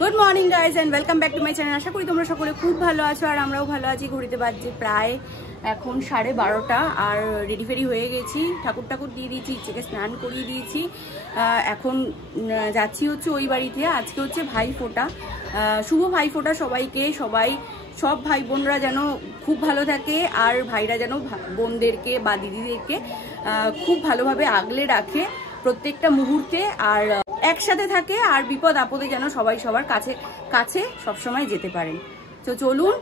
Good morning guys and welcome back to my channel. आशा करी तुम्हारा सकले खूब भालो आछो और आमराओ भालो आछि। घड़िते बाजছে प्राय এখন 12:30 আর রেডি ফেরি হয়ে গেছি। ঠাকুর ঠাকুর দিয়ে দিয়েছি, ইচ্ছেকে স্নান করিয়ে দিয়েছি। এখন যাচ্ছি হচ্ছে ওই বাড়িতে। আজকে হচ্ছে ভাইফোঁটা, শুভ ভাইফোঁটা সবাইকে। সব ভাই বোনরা যেন খুব ভালো থাকে আর ভাইরা যেন বোনদেরকে বা দিদিদেরকে খুব ভালোভাবে আগলে রাখে প্রত্যেকটা মুহূর্তে, আর একসাথে থাকে, আর বিপদ আপদে যেন সবাই সবার কাছে কাছে সবসময় যেতে পারেন। তো চলুন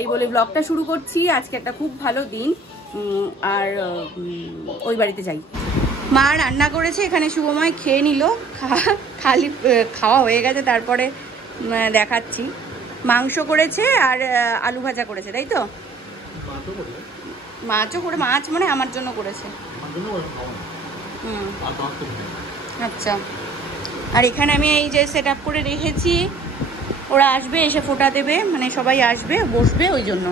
এই বলে ব্লগটা শুরু করছি। আজকে একটা খুব ভালো দিন, আর ওই বাড়িতে যাই। মা রান্না করেছে, এখানে শুভময় খেয়ে নিল, খালি খাওয়া হয়ে গেছে, তারপরে দেখাচ্ছি। মাংস করেছে আর আলু ভাজা করেছে, তাই তো? মাছও করে, মাছ মানে আমার জন্য করেছে। আচ্ছা, আর এখানে আমি এই যে সেট আপ করে রেখেছি, ওরা আসবে, এসে ফোঁটা দেবে, মানে সবাই আসবে বসবে ওই জন্য।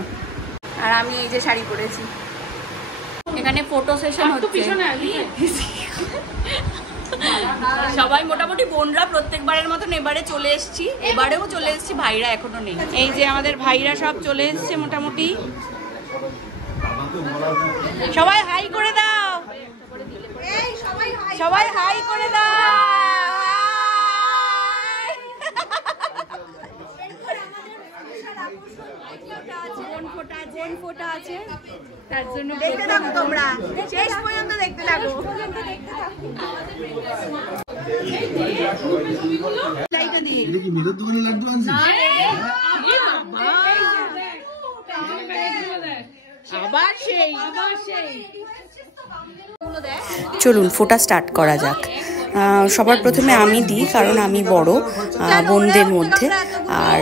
আর আমি এই যে শাড়ি পরেছি, এখানে ফটো সেশন হচ্ছে। সবাই মোটামুটি বোনরা প্রত্যেকবারের মতন এবারে চলে এসেছি, এবারেও চলে এসেছি, ভাইরা এখনো নেই। এই যে আমাদের ভাইরা সব চলে এসছে মোটামুটি। সবাই হাই করে দাও, সবাই হাই করে দাও। ফোঁটা আছে, তার জন্য দেখতে থাকো তোমরা, শেষ পর্যন্ত দেখতে থাকো। চলুন ফোঁটা স্টার্ট করা যাক। সবার প্রথমে আমি দিই, কারণ আমি বড় বোনদের মধ্যে, আর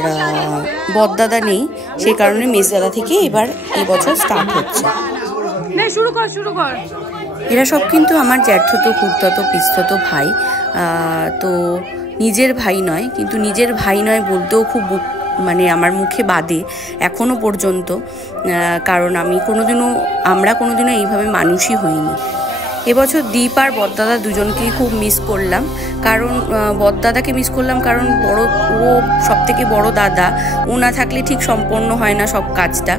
বড়দাদা নেই, সেই কারণে মেজদাদা থেকে এবার এই বছর স্টার্ট হচ্ছে। শুরু কর। এরা সব কিন্তু আমার জ্যাঠতো, খুড়তো, পিস্ততো ভাই। তো নিজের ভাই নয়, কিন্তু নিজের ভাই নয় বলতেও খুব মানে আমার মুখে বাদে এখনো পর্যন্ত, কারণ আমরা কোনোদিনও এইভাবে মানুষই হইনি। এবছর দীপ আর বড়দাদা দুজনকেই খুব মিস করলাম, কারণ বড়দাদাকে মিস করলাম কারণ ও সব থেকে বড় দাদা, ও না থাকলে ঠিক সম্পন্ন হয় না সব কাজটা।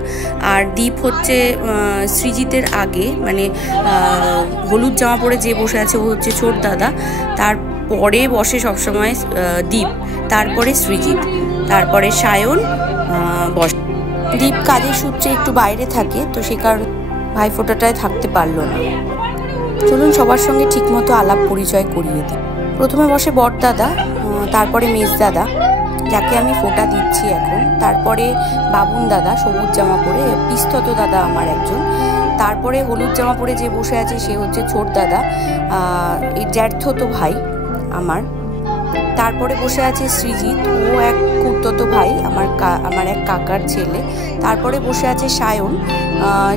আর দীপ হচ্ছে সৃজিতের আগে, মানে হলুদ জামা পরে যে বসে আছে ও হচ্ছে ছোট দাদা, তারপরে বসে সবসময় দীপ, তারপরে সৃজিত, তারপরে সায়ন বসে। দীপ কাজের সূত্রে একটু বাইরে থাকে, তো সে কারণে ভাইফোঁটাটায় থাকতে পারলো না। চলুন সবার সঙ্গে ঠিকমতো আলাপ পরিচয় করিয়ে দিই। প্রথমে বসে বড়দাদা, তারপরে মেজদাদা, যাকে আমি ফোঁটা দিচ্ছি এখন, তারপরে বাবুন দাদা সবুজ জামা পরে, পিস্তত দাদা আমার একজন, তারপরে হলুদ জামা পরে যে বসে আছে সে হচ্ছে ছোট দাদা, এই জ্যাঠতো ভাই আমার। তারপরে বসে আছে সৃজিত, ও এক খুড়তো ভাই, আমার এক কাকার ছেলে। তারপরে বসে আছে সায়ন,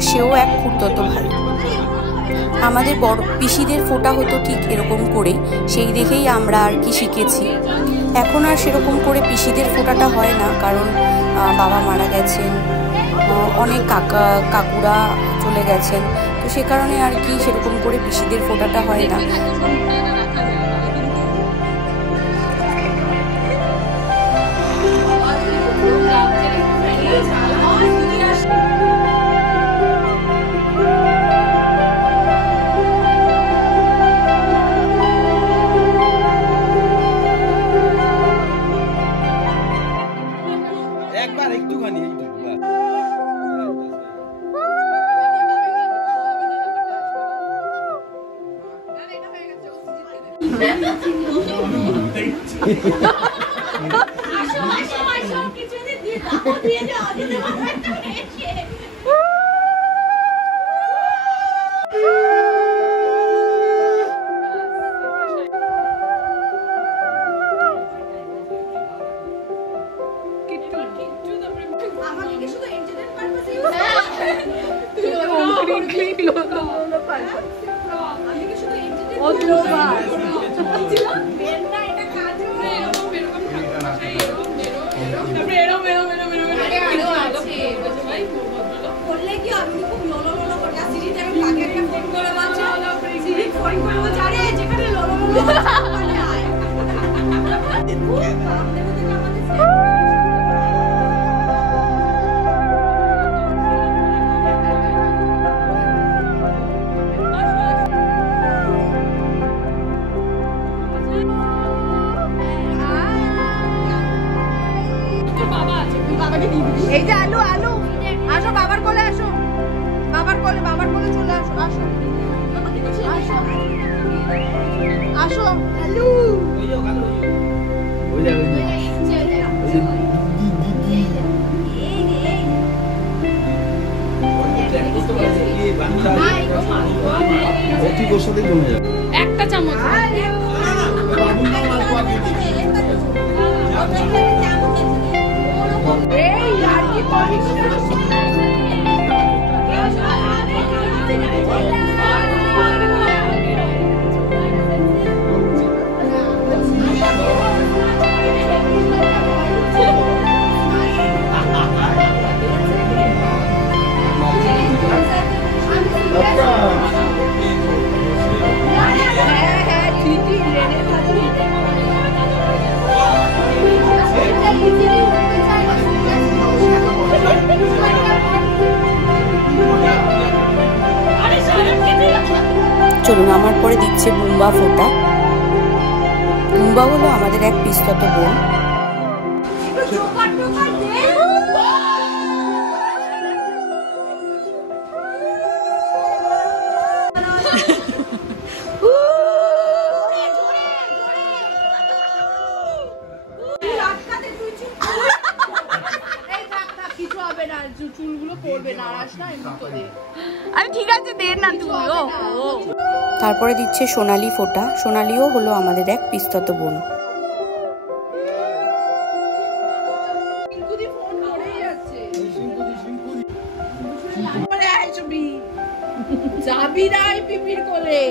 সেও এক খুড়তো ভাই। আমাদের বড় পিসিদের ফোঁটা হতো ঠিক এরকম করে, সেই দেখেই আমরা আর কি শিখেছি। এখন আর সেরকম করে পিসিদের ফোঁটাটা হয় না, কারণ বাবা মারা গেছেন, অনেক কাকুরা চলে গেছেন, তো সে কারণে আর কি সেরকম করে পিসিদের ফোঁটাটা হয় না। এই যে আলু আলু আসো বাবার কোলে আসো বাবার কোলে চলে আসো আসো আসো আলু একটা চামচ চলুন আমার পরে দিচ্ছে বুম্বা ফোঁটা। বুম্বা হলো আমাদের এক পিস্তত বোন। তারপরে দিচ্ছে সোনালি ফোঁটা। সোনালিও হলো আমাদের এক পিস্তত বোন। যাবি না পিপির কোলে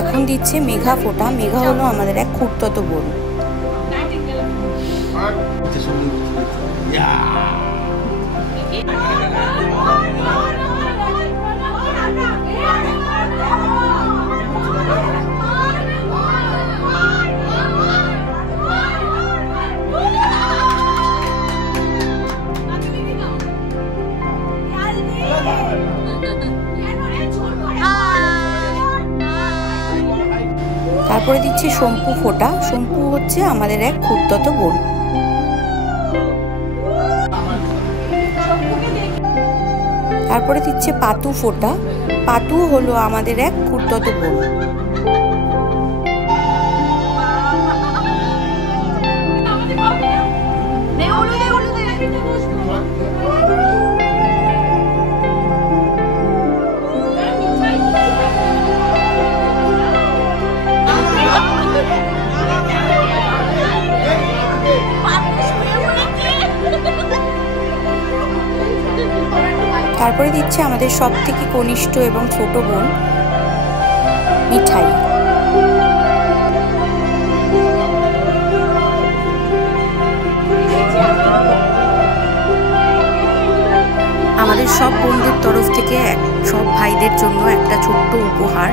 এখন দিচ্ছে মেঘা ফোঁটা। মেঘা হলো আমাদের এক খুঁড়তত বোন। তারপরে দিচ্ছে শম্পু ফোঁটা। শম্পু হচ্ছে আমাদের এক খুঁড়তত বোন। তারপরে দিচ্ছে পাতু ফোঁটা। পাতু হলো আমাদের এক খুঁড়তত বোন। তারপরে দিচ্ছে আমাদের সব থেকে কনিষ্ঠ এবং ছোট বোন মিঠাই। আমাদের সব বোনদের তরফ থেকে সব ভাইদের জন্য একটা ছোট্ট উপহার,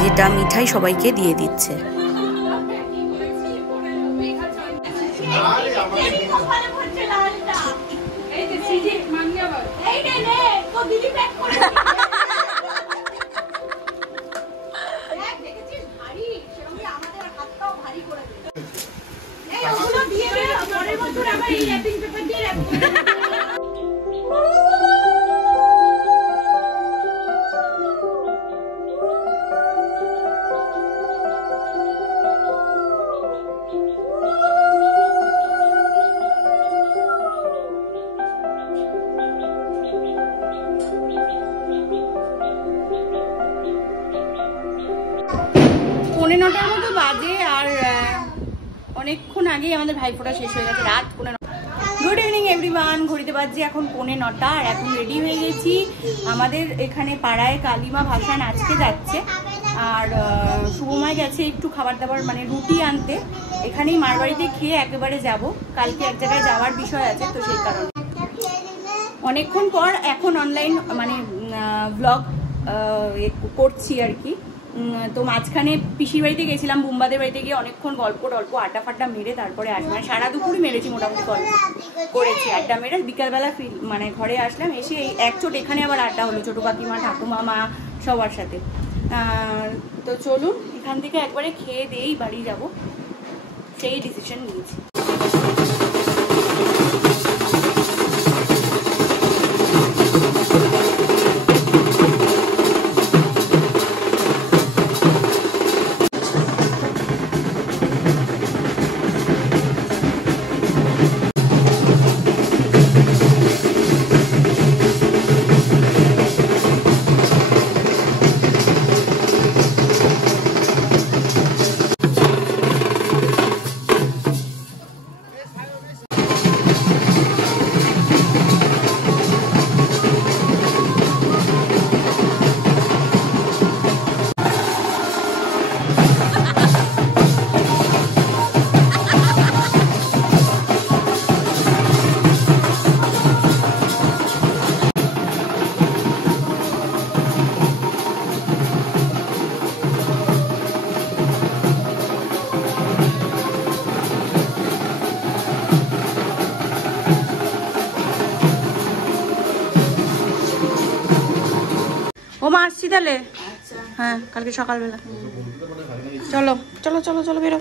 যেটা মিঠাই সবাইকে দিয়ে দিচ্ছে। পৌনে 9টার মতো বাজে আর অনেকক্ষণ আগেই আমাদের ভাইফোঁটা শেষ হয়ে গেছে, রাত 9:30। গুড ইভিনিং এভরিওয়ান, ঘড়িতে বাজছে এখন 9:45 আর এখন রেডি হয়ে গেছি। আমাদের এখানে পাড়ায় কালিমা ভাসান আজকে যাচ্ছে আর শুভময় গেছে একটু খাবার দাবার মানে রুটি আনতে। এখানেই মার বাড়িতে খেয়ে একেবারে যাব, কালকে এক জায়গায় যাওয়ার বিষয় আছে, তো সেই কারণে অনেকক্ষণ পর এখন অনলাইন মানে ব্লগ করছি আর কি। তো মাঝখানে পিসির বাড়িতে গেছিলাম, বুম্বাদের বাড়িতে গিয়ে অনেকক্ষণ গল্প টল্প আড্ডা ফাড্ডা মেরে তারপরে আসলাম, মানে সারা দুপুরই মেরেছি মোটামুটি, গল্প করেছি আড্ডা মেরে। বিকালবেলা মানে ঘরে আসলাম, এসে এই একচোট এখানে আবার আড্ডা হলো ছোটো কাকিমা ঠাকুমা মা সবার সাথে। তো চলুন এখান থেকে একবারে খেয়ে দিয়েই বাড়ি যাব, সেই ডিসিশন নিয়েছি। ও মা আসছি তাহলে, হ্যাঁ কালকে সকালবেলা। চলো চলো চলো চলো বেরো।